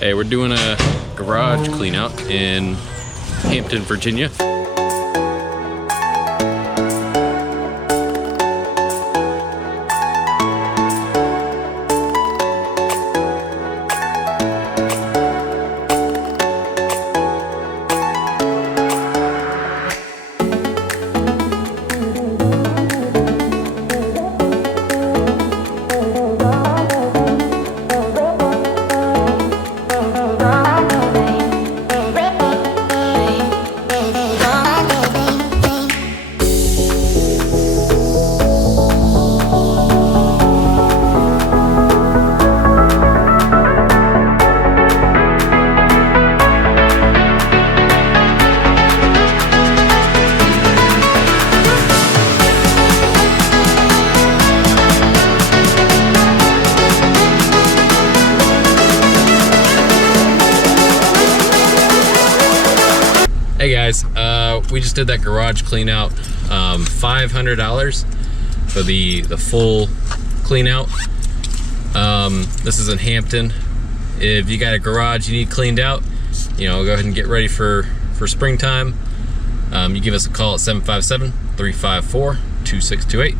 Hey, we're doing a garage clean out in Hampton, Virginia. Hey guys, we just did that garage clean out, $500 for the full clean out. This is in Hampton. If you got a garage you need cleaned out, you know, go ahead and get ready for springtime. You give us a call at 757-354-2628.